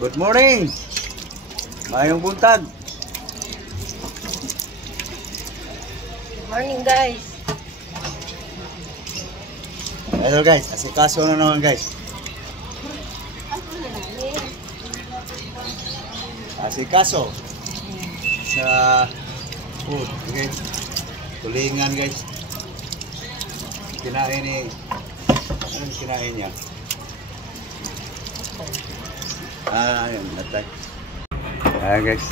Good morning. Mayong buntag. Good morning, guys. Hello guys, asikaso na naman guys. Asikaso sa food, okay? Tulingan guys. Kinain ni, anong kinain niya? Ayun, natay. Ayan guys,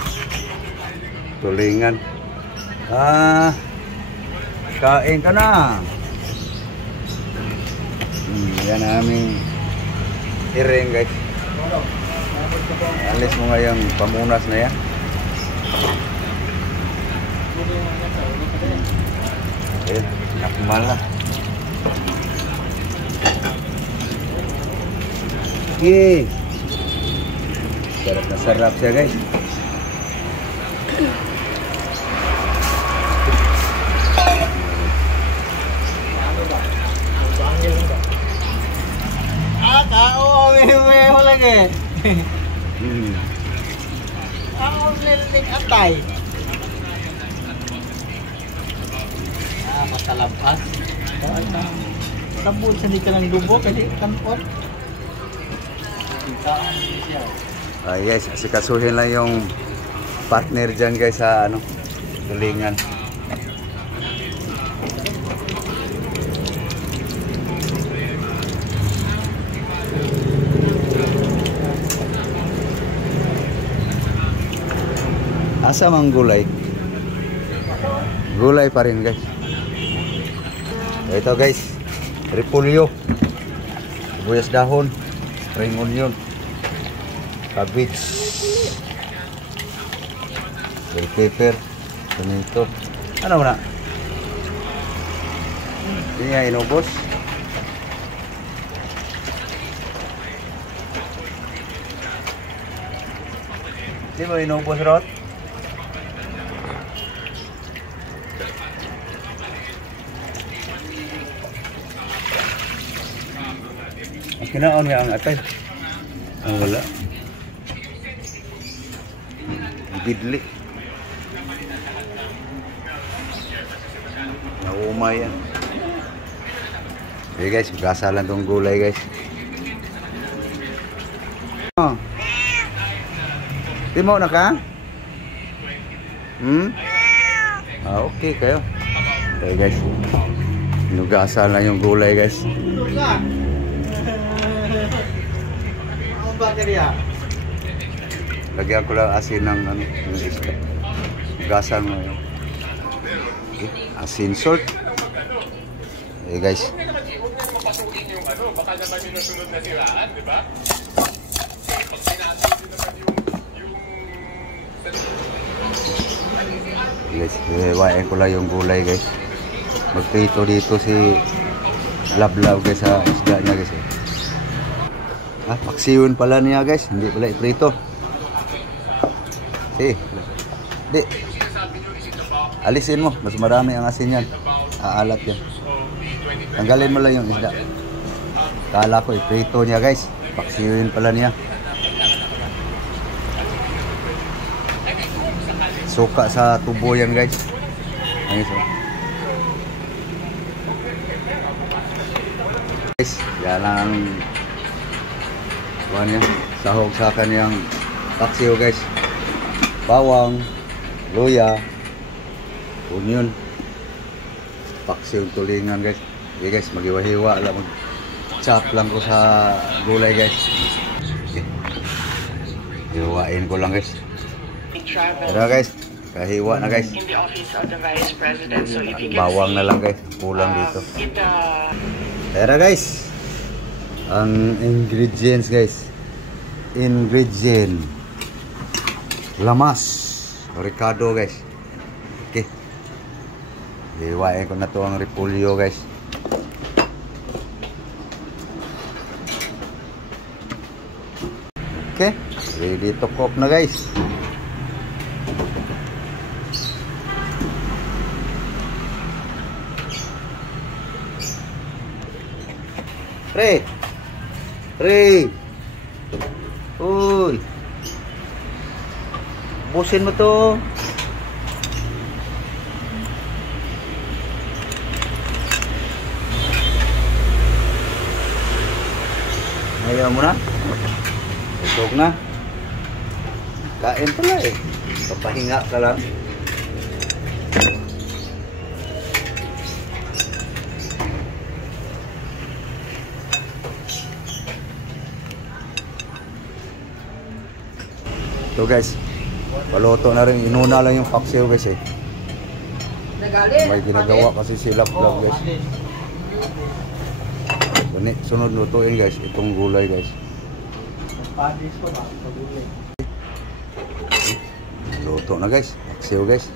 tulingan. Kain ka na. Yan aming iring guys. Alis mo nga yung pamunas na yan. Ayun, nakmal na. Okay. Sarap na sarap siya guys. Tao, may lagi. Ako lilik atay. Masalabas. Sabot sa di ka ng dubo, kasi kampon. Guys, asikasuhin lang yung partner dyan guys sa ano, tulingan. Asa mang gulay? Gulay pa rin guys. Ito guys, repolyo, sibuyas dahon, spring onion, cabbage, bell pepper, tomato. Ano na? Hindi nga inubos. Di ba inubos Rod? Kinaon niya ang atay. Ang wala. Bidli. Naumay yan. Okay guys, gasa lang tong gulay guys. Timo na ka? Okay kayo. Okay guys. Nugasa lang yung gulay guys. Lagyan ko lang asin ng ano, ng isda. Gasan mo yun. Okay. Asin salt. Okay guys. Guys, hiwain ko lang yung gulay guys. Magprito dito si Lablab guys sa isda niya guys. Paksiyon pala niya guys, hindi pala iprito. Di, alisin mo, mas marami ang asin yan. Aalat yan. Tanggalin mo lang yung isda. Kala ko iprito niya guys, paksiyon pala niya. Suka sa tubo yan guys. Ayun so. Guys, yan ang sahog sa kanyang paksiw guys. Bawang, luya, onion, paksiw tulingan guys. Okay guys, maghiwa-hiwa lang, mag-chop lang ko sa gulay guys. Okay. Hiwain ko lang guys. Pero guys, kahiwa na guys. Bawang na lang guys, kulang dito. Pero guys, ang ingredients guys. Lamas, ricado guys. Okay. Hiwain ko na to ang repolyo guys. Okay, ready to cook na guys. Pre. Uy. Busin mo to. Ayaw mo na? Usog na? Kain pala eh. Papahinga ka lang. Ito guys, paluto na rin. Inuna lang yung paksiw guys eh. May ginagawa kasi sila vlog guys. Sunod lutuin guys, itong gulay guys. Luto na guys, paksiw guys.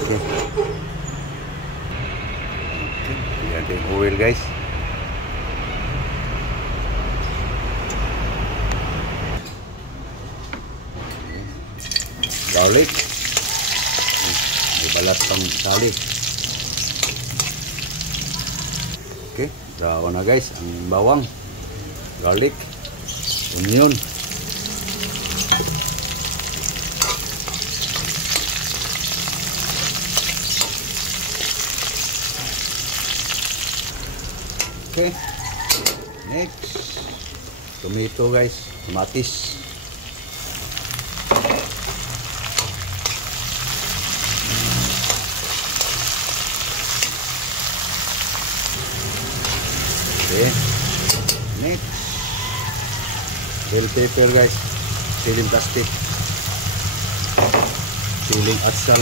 Okay. Ganti yung oil guys. Garlic. May balat pang sali. Okay, dawa na guys ang bawang, garlic, onion. Okay, next tomato guys, kamatis. Okay, next bell pepper guys, siling plastic, siling asal,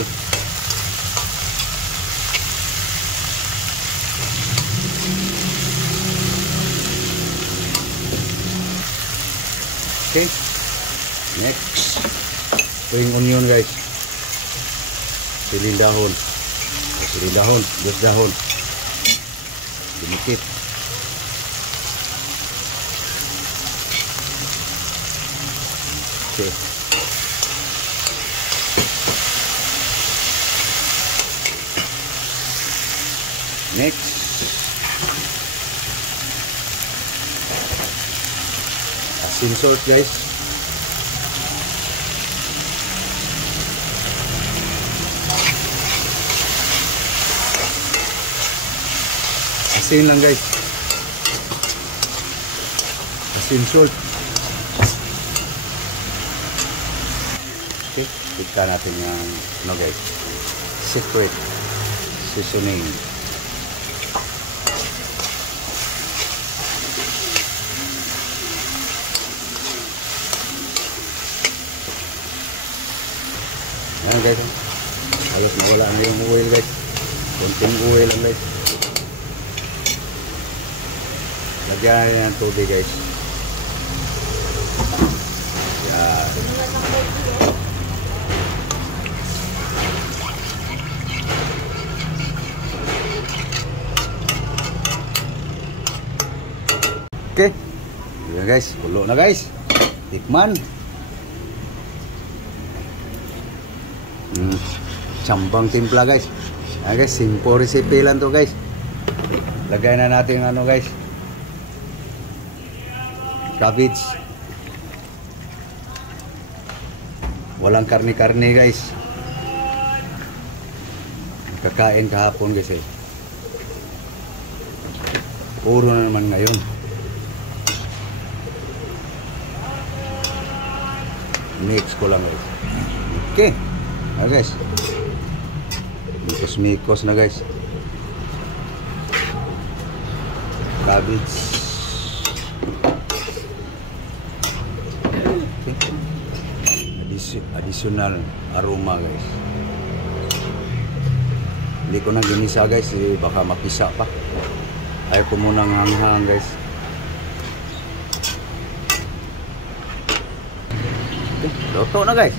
okay, next spring onion guys, siling dahon, dos dahon, dinikit. Okay. Next, asin salt guys. Asin lang guys. Asin salt. Okay, tignan natin yung ano guys, secret seasoning. Yan guys, halos nawala na yung oil guys, konting oil lang guys. Lagyan ng tubig guys. Yan. Okay, yan guys, kulo na guys, tikman. Sambang timpla guys. Yan guys, simple recipe lang to guys. Lagay na natin ano guys, cabbage. Walang karne-karne guys. Kakain kahapon guys eh. Puro na naman ngayon. Mix ko lang guys. Okay. Guys. Mikos na guys. Cabbage. Okay. Additional aroma guys. Hindi ko na ginisa guys, baka mapisa pa. Ayaw ko munang hanghang guys. Luto na guys.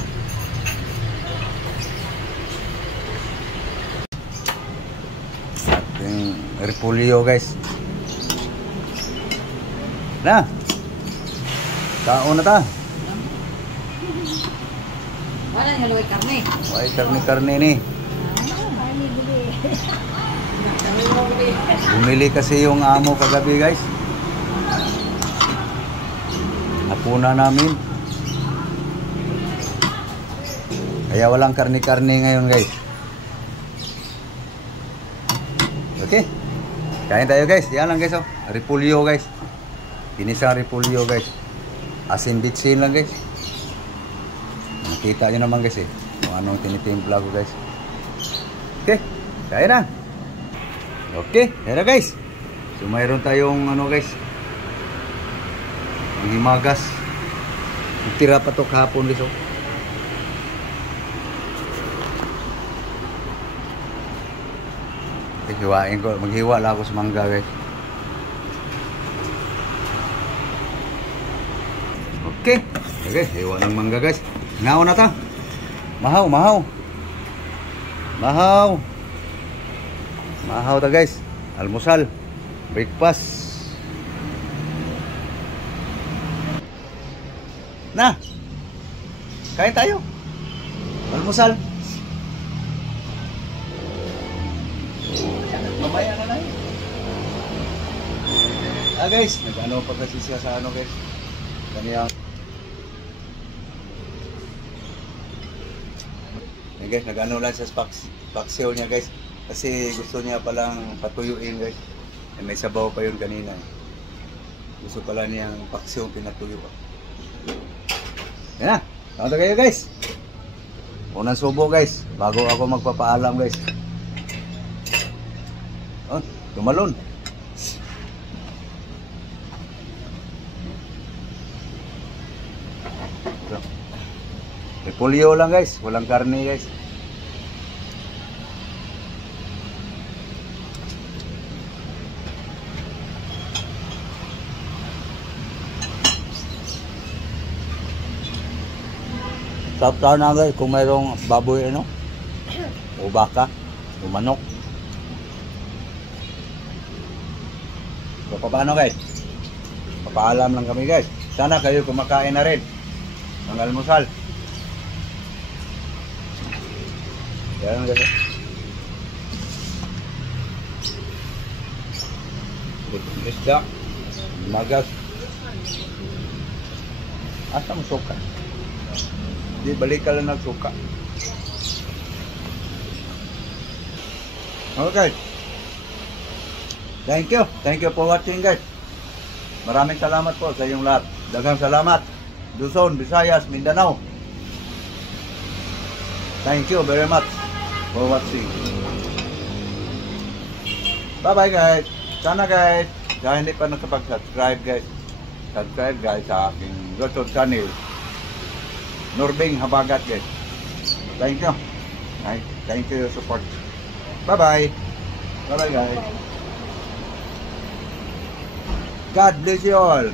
Ating repolyo guys. Na. Kaon na ta. Wala nga luway karne. Wala karne-karne ni. Bumili kasi yung amo kagabi guys. Napuna namin. Kaya walang karne-karne ngayon guys. Okay. Kain tayo guys. Yan lang guys oh. Repolyo guys. Ginisang repolyo guys. Asin bitsin lang guys. Nakita nyo naman guys eh. Kung anong tinitimpla ko guys. Okay. Kain na. Okay. Yan na guys. So mayroon tayong ano guys. Ang himagas. Tira pa to kahapon guys oh. Hiwain ko, maghiwa lang ako sa mangga guys. Okay. Okay, hiwa ng mangga guys. Ngaon na ta. Mahaw, mahaw. Mahaw. Mahaw ta guys. Almusal. Breakfast. Na. Kain tayo. Almusal. Mamaya na lang. Guys, nag-ano pa kasi siya sa ano guys. Kaniyang guys, nag-ano lang sa paksiw niya guys. Kasi gusto niya palang patuyuin guys. May sabaw pa yun kanina. Gusto pala niyang paksiw pinatuyo. Yan na. Tawag kayo guys. Unang subo guys. Bago ako magpapaalam guys. Oh, tumalon. Repolyo lang guys, walang karne guys. Sarap na guys kung mayroong baboy ano, o baka, o manok. So paano guys? Papaalam lang kami guys. Sana kayo kumakain na rin ng almusal. Yan guys. Isda, magas. Asa mo suka? Di balik ka lang nagsuka. Okay. Thank you for watching guys. Maraming salamat po sa inyong lahat. Daghang salamat. Luzon, Visayas, Mindanao. Thank you very much for watching. Bye bye guys. Sana guys, kaya hindi pa nakapag-subscribe guys. Subscribe guys sa aking YouTube channel. Norbing Habagat guys. Thank you. Thank you for your support. Bye bye. Bye bye guys. God bless you all.